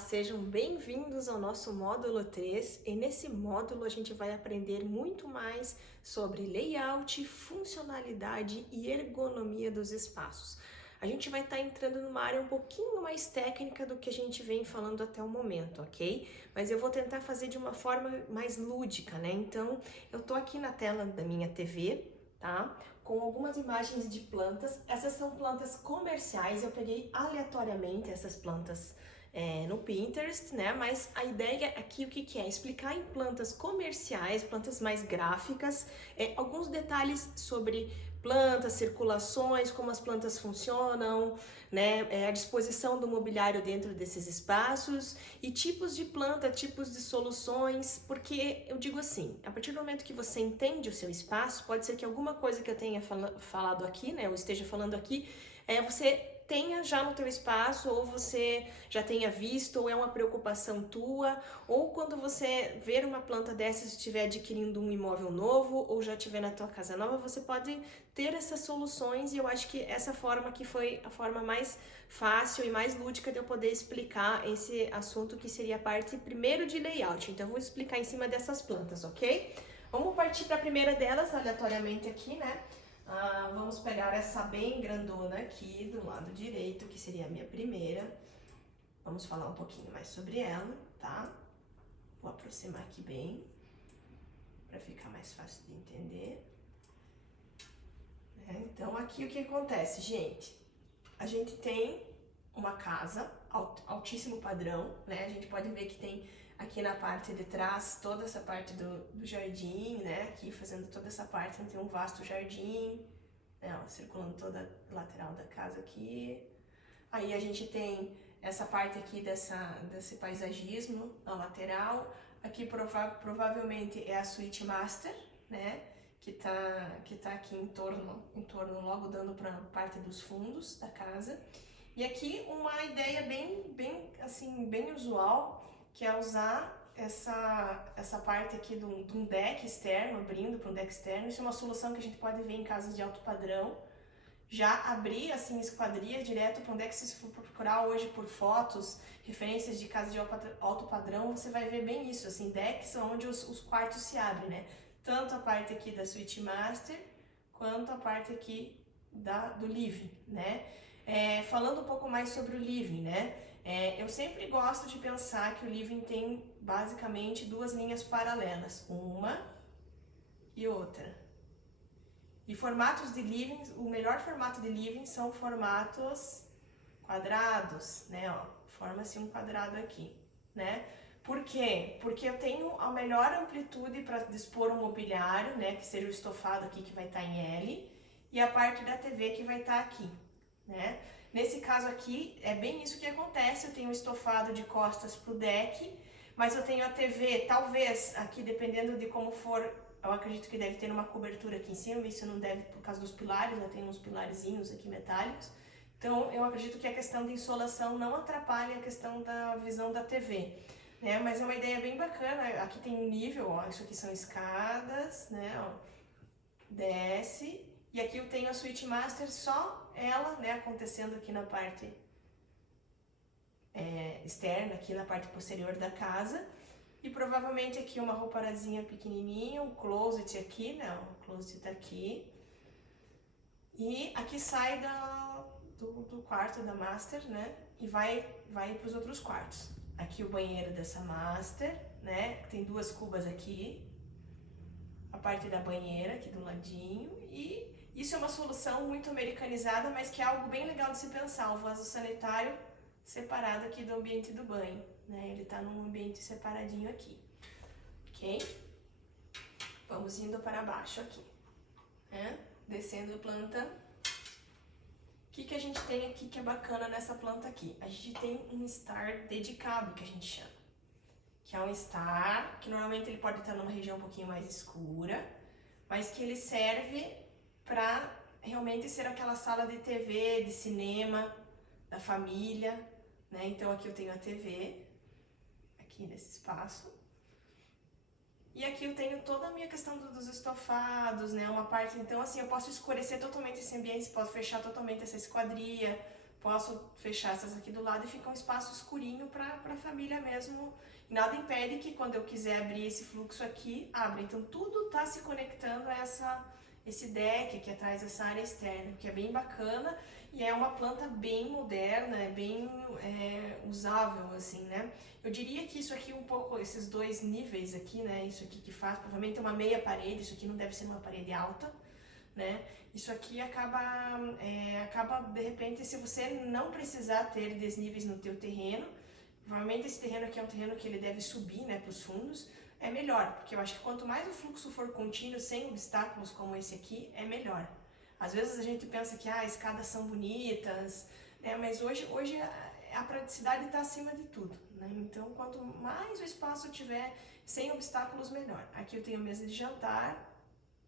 sejam bem-vindos ao nosso módulo 3 e nesse módulo a gente vai aprender muito mais sobre layout, funcionalidade e ergonomia dos espaços. A gente vai estar entrando numa área um pouquinho mais técnica do que a gente vem falando até o momento, ok? Mas eu vou tentar fazer de uma forma mais lúdica, né? Então, eu tô aqui na tela da minha TV, tá? Com algumas imagens de plantas. Essas são plantas comerciais, eu peguei aleatoriamente essas plantas no Pinterest, né? Mas a ideia aqui o que é? Explicar em plantas comerciais, plantas mais gráficas, alguns detalhes sobre plantas, circulações, como as plantas funcionam, né? A disposição do mobiliário dentro desses espaços e tipos de planta, tipos de soluções, porque eu digo assim, a partir do momento que você entende o seu espaço, pode ser que alguma coisa que eu tenha falado aqui, né? Eu esteja falando aqui, você tenha já no teu espaço, ou você já tenha visto, ou é uma preocupação tua, ou quando você ver uma planta dessas, estiver adquirindo um imóvel novo, ou já estiver na tua casa nova, você pode ter essas soluções, e eu acho que essa forma aqui foi a forma mais fácil e mais lúdica de eu poder explicar esse assunto, que seria a parte primeiro de layout. Então eu vou explicar em cima dessas plantas, ok? Vamos partir para a primeira delas, aleatoriamente aqui, né? Vamos pegar essa bem grandona aqui do lado direito, que seria a minha primeira. Vamos falar um pouquinho mais sobre ela, tá? Vou aproximar aqui bem, para ficar mais fácil de entender. Então, aqui o que acontece, gente? A gente tem uma casa, altíssimo padrão, né? A gente pode ver que tem aqui na parte de trás toda essa parte do jardim, né? Aqui fazendo toda essa parte, tem um vasto jardim, né? Ó, circulando toda a lateral da casa aqui. Aí a gente tem essa parte aqui desse paisagismo na lateral. Aqui provavelmente é a suíte master, né? Que tá aqui em torno logo dando para parte dos fundos da casa. E aqui uma ideia bem usual, que é usar essa parte aqui de um deck externo, abrindo para um deck externo. Isso é uma solução que a gente pode ver em casas de alto padrão. Já abrir assim esquadrias direto para um deck, se você for procurar hoje por fotos, referências de casas de alto padrão, você vai ver bem isso, assim, decks onde os quartos se abrem, né? Tanto a parte aqui da suíte master, quanto a parte aqui do living, né? Falando um pouco mais sobre o living, né? Eu sempre gosto de pensar que o living tem basicamente duas linhas paralelas, uma e outra. E formatos de living, o melhor formato de living são formatos quadrados, né? Ó, forma-se um quadrado aqui, né? Por quê? Porque eu tenho a melhor amplitude para dispor um mobiliário, né? Que seja o estofado aqui que vai estar em L, e a parte da TV que vai estar aqui, né? Nesse caso aqui, é bem isso que acontece. Eu tenho um estofado de costas para o deck, mas eu tenho a TV, talvez, aqui dependendo de como for, eu acredito que deve ter uma cobertura aqui em cima, isso não deve por causa dos pilares, né? Tem uns pilarzinhos aqui metálicos. Então, eu acredito que a questão de insolação não atrapalha a questão da visão da TV, né? Mas é uma ideia bem bacana. Aqui tem um nível, ó, isso aqui são escadas, né? Ó, desce. E aqui eu tenho a suíte master, só ela, né, acontecendo aqui na parte externa, aqui na parte posterior da casa. E provavelmente aqui uma rouparazinha pequenininha, um closet aqui, né? O closet tá aqui. E aqui sai do quarto da master, né? E vai para os outros quartos. Aqui o banheiro dessa master, né? Tem duas cubas aqui. A parte da banheira aqui do ladinho. E isso é uma solução muito americanizada, mas que é algo bem legal de se pensar. O vaso sanitário separado aqui do ambiente do banho, né? Ele tá num ambiente separadinho aqui, ok? Vamos indo para baixo aqui, né? Descendo a planta. O que a gente tem aqui que é bacana nessa planta aqui? A gente tem um star dedicado, que a gente chama. Que é um star, que normalmente ele pode estar numa região um pouquinho mais escura, mas que ele serve para realmente ser aquela sala de TV, de cinema, da família, né? Então aqui eu tenho a TV, aqui nesse espaço. E aqui eu tenho toda a minha questão dos estofados, né? Uma parte, então assim, eu posso escurecer totalmente esse ambiente, posso fechar totalmente essa esquadria, posso fechar essas aqui do lado e fica um espaço escurinho para a família mesmo. E nada impede que quando eu quiser abrir esse fluxo aqui, abra. Então tudo está se conectando a esse deck aqui atrás, essa área externa, que é bem bacana e é uma planta bem moderna, é bem usável, assim, né? Eu diria que isso aqui um pouco, esses dois níveis aqui, né? Isso aqui que faz, provavelmente é uma meia parede, isso aqui não deve ser uma parede alta, né? Isso aqui acaba de repente, se você não precisar ter desníveis no teu terreno, provavelmente esse terreno aqui é um terreno que ele deve subir, né, para os fundos, é melhor, porque eu acho que quanto mais o fluxo for contínuo, sem obstáculos como esse aqui, é melhor. Às vezes a gente pensa que escadas são bonitas, né, mas hoje a praticidade está acima de tudo, né? Então quanto mais o espaço tiver sem obstáculos, melhor. Aqui eu tenho mesa de jantar,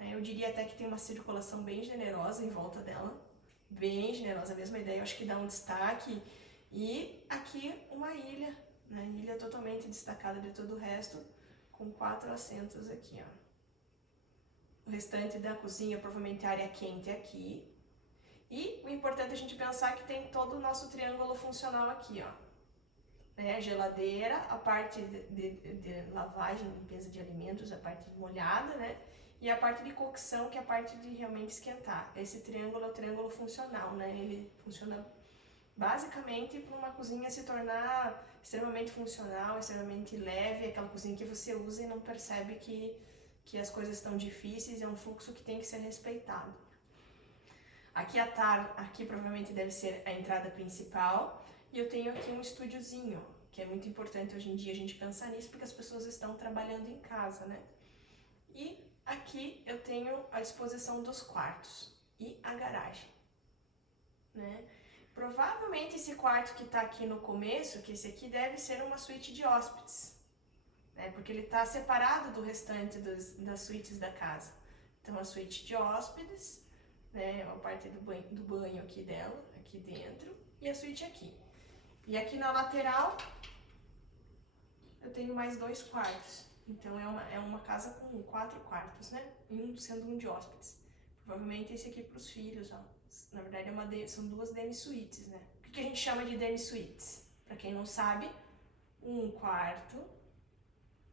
eu diria até que tem uma circulação bem generosa em volta dela, bem generosa, a mesma ideia, eu acho que dá um destaque. E aqui uma ilha, né? Ilha totalmente destacada de todo o resto, com 4 assentos aqui, ó. O restante da cozinha, provavelmente a área quente aqui. E o importante é a gente pensar que tem todo o nosso triângulo funcional aqui, ó. Geladeira, a parte de lavagem, limpeza de alimentos, a parte molhada, né? E a parte de cocção, que é a parte de realmente esquentar. Esse triângulo é o triângulo funcional, né? Ele funciona basicamente para uma cozinha se tornar extremamente funcional, extremamente leve, aquela cozinha que você usa e não percebe que as coisas estão difíceis, é um fluxo que tem que ser respeitado. Aqui aqui provavelmente deve ser a entrada principal, e eu tenho aqui um estúdiozinho, que é muito importante hoje em dia a gente pensar nisso, porque as pessoas estão trabalhando em casa, né? E aqui eu tenho a disposição dos quartos e a garagem, né? Provavelmente esse quarto que está aqui no começo, que esse aqui deve ser uma suíte de hóspedes, né? Porque ele está separado do restante das suítes da casa. Então a suíte de hóspedes, né? A parte do banho aqui dela, aqui dentro, e a suíte aqui. E aqui na lateral eu tenho mais 2 quartos. Então é uma casa com 4 quartos, né? E um sendo um de hóspedes. Provavelmente esse aqui para os filhos, ó. Na verdade são 2 demi-suítes, né? O que a gente chama de demi-suítes? Para quem não sabe, 1 quarto,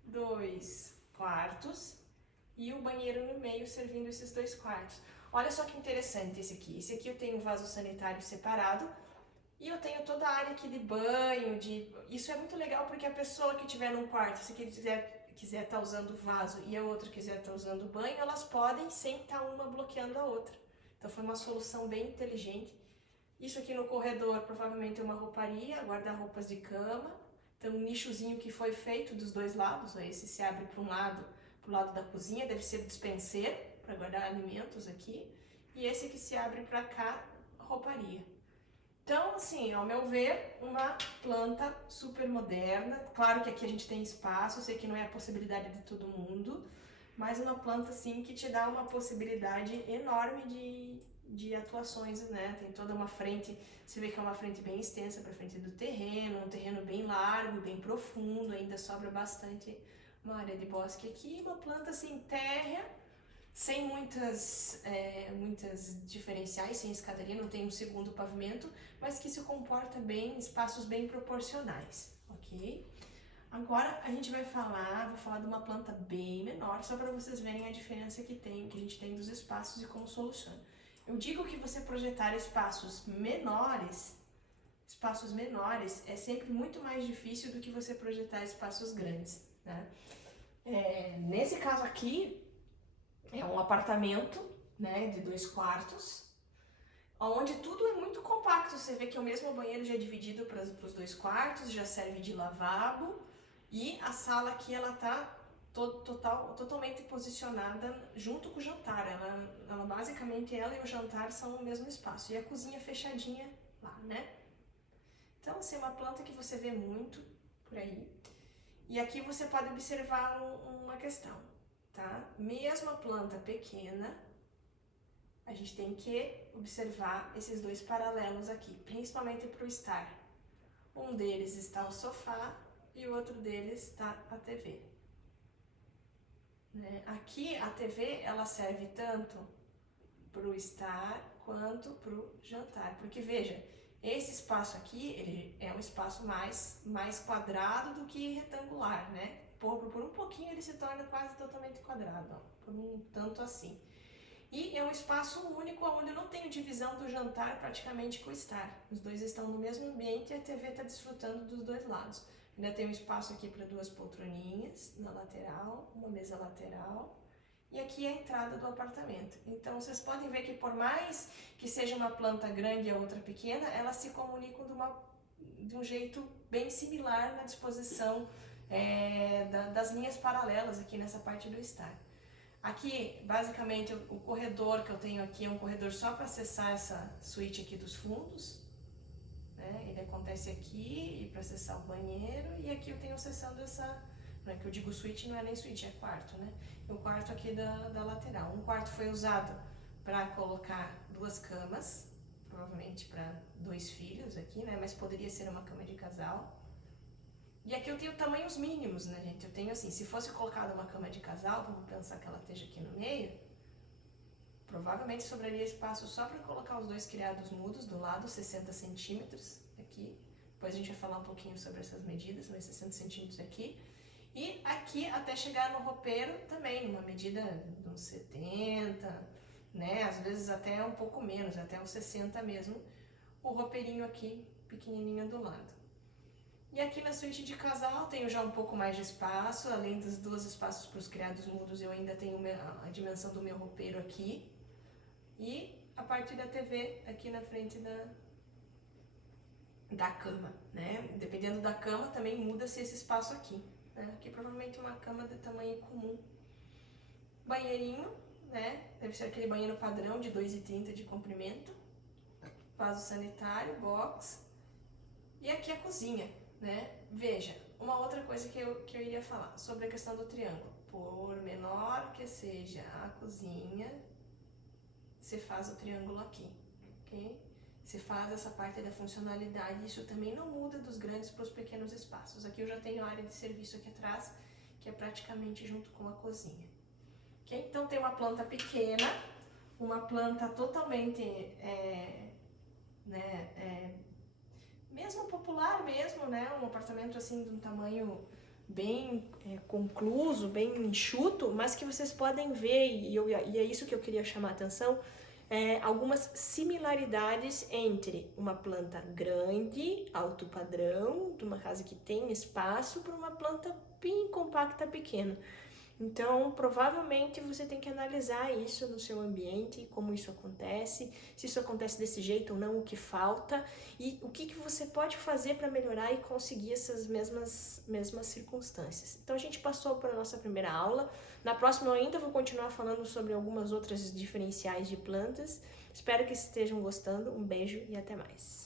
2 quartos e o banheiro no meio servindo esses 2 quartos. Olha só que interessante esse aqui. Esse aqui eu tenho um vaso sanitário separado e eu tenho toda a área aqui de banho, Isso é muito legal porque a pessoa que estiver num quarto, se quiser estar usando o vaso e a outra quiser estar usando o banho, elas podem sem estar uma bloqueando a outra. Então foi uma solução bem inteligente. Isso aqui no corredor provavelmente é uma rouparia, guarda-roupas de cama. Então um nichozinho que foi feito dos 2 lados. Esse se abre para um lado, pro lado da cozinha, deve ser dispenseiro para guardar alimentos aqui. E esse que se abre para cá, rouparia. Então, assim, ao meu ver, uma planta super moderna. Claro que aqui a gente tem espaço, eu sei que não é a possibilidade de todo mundo, mas uma planta, assim, que te dá uma possibilidade enorme de atuações, né? Tem toda uma frente, você vê que é uma frente bem extensa para frente do terreno, um terreno bem largo, bem profundo, ainda sobra bastante uma área de bosque aqui, uma planta, assim, térrea, sem muitas diferenciais, sem escadaria, não tem um segundo pavimento, mas que se comporta bem, espaços bem proporcionais, ok? Agora a gente vou falar de uma planta bem menor, só para vocês verem a diferença que a gente tem dos espaços e como soluciona. Eu digo que você projetar espaços menores é sempre muito mais difícil do que você projetar espaços grandes, né? Nesse caso aqui, é um apartamento, né, de 2 quartos, onde tudo é muito compacto. Você vê que o mesmo banheiro já é dividido para os 2 quartos, já serve de lavabo, e a sala aqui ela tá totalmente posicionada junto com o jantar. Ela basicamente ela e o jantar são o mesmo espaço, e a cozinha fechadinha lá, né? Então, assim, é uma planta que você vê muito por aí. E aqui você pode observar uma questão, tá? Mesmo a planta pequena, a gente tem que observar esses 2 paralelos aqui, principalmente para o estar. Um deles está o sofá e o outro deles está a TV. Né? Aqui a TV ela serve tanto para o estar quanto para o jantar, porque veja, Esse espaço aqui, ele é um espaço mais quadrado do que retangular, né? Por um pouquinho ele se torna quase totalmente quadrado, ó, por um tanto assim. E é um espaço único onde eu não tenho divisão do jantar praticamente com o estar. Os dois estão no mesmo ambiente e a TV está desfrutando dos dois lados. Ainda tem um espaço aqui para 2 poltroninhas na lateral, uma mesa lateral. E aqui é a entrada do apartamento. Então vocês podem ver que por mais que seja uma planta grande e a outra pequena, elas se comunicam de um jeito bem similar na disposição das linhas paralelas aqui nessa parte do estar. Aqui, basicamente, o corredor que eu tenho aqui é um corredor só para acessar essa suíte aqui dos fundos, né? Ele acontece aqui e para acessar o banheiro, e aqui eu tenho acessando essa, não é que eu digo suíte, não é nem suíte, é quarto, né? O quarto aqui da lateral. Um quarto foi usado para colocar 2 camas, provavelmente para 2 filhos aqui, né? Mas poderia ser uma cama de casal. E aqui eu tenho tamanhos mínimos, né, gente? Eu tenho assim, se fosse colocada uma cama de casal, vamos pensar que ela esteja aqui no meio, provavelmente sobraria espaço só para colocar os 2 criados mudos do lado, 60 centímetros aqui. Depois a gente vai falar um pouquinho sobre essas medidas, mas 60 centímetros aqui. E aqui até chegar no roupeiro também, uma medida de uns 70, né? Às vezes até um pouco menos, até uns 60 mesmo. O roupeirinho aqui, pequenininho do lado. E aqui na suíte de casal tenho já um pouco mais de espaço, além dos 2 espaços para os criados mudos, eu ainda tenho a dimensão do meu roupeiro aqui. E a parte da TV aqui na frente da cama, né? Dependendo da cama também muda-se esse espaço aqui, né? Aqui provavelmente uma cama de tamanho comum. Banheirinho, né? Deve ser aquele banheiro padrão de 2,30 de comprimento. Vaso sanitário, box. E aqui a cozinha, né? Veja, uma outra coisa que eu iria falar sobre a questão do triângulo. Por menor que seja a cozinha, se faz o triângulo aqui, ok? Se faz essa parte da funcionalidade, isso também não muda dos grandes para os pequenos espaços. Aqui eu já tenho a área de serviço aqui atrás, que é praticamente junto com a cozinha. Okay? Então tem uma planta pequena, uma planta totalmente, mesmo popular mesmo, né? Um apartamento assim de um tamanho bem concluso, bem enxuto, mas que vocês podem ver, e é isso que eu queria chamar a atenção, algumas similaridades entre uma planta grande, alto padrão, de uma casa que tem espaço, para uma planta bem compacta, pequena. Então, provavelmente você tem que analisar isso no seu ambiente, como isso acontece, se isso acontece desse jeito ou não, o que falta e o que você pode fazer para melhorar e conseguir essas mesmas circunstâncias. Então, a gente passou para a nossa primeira aula. Na próxima eu ainda vou continuar falando sobre algumas outras diferenciais de plantas. Espero que estejam gostando. Um beijo e até mais.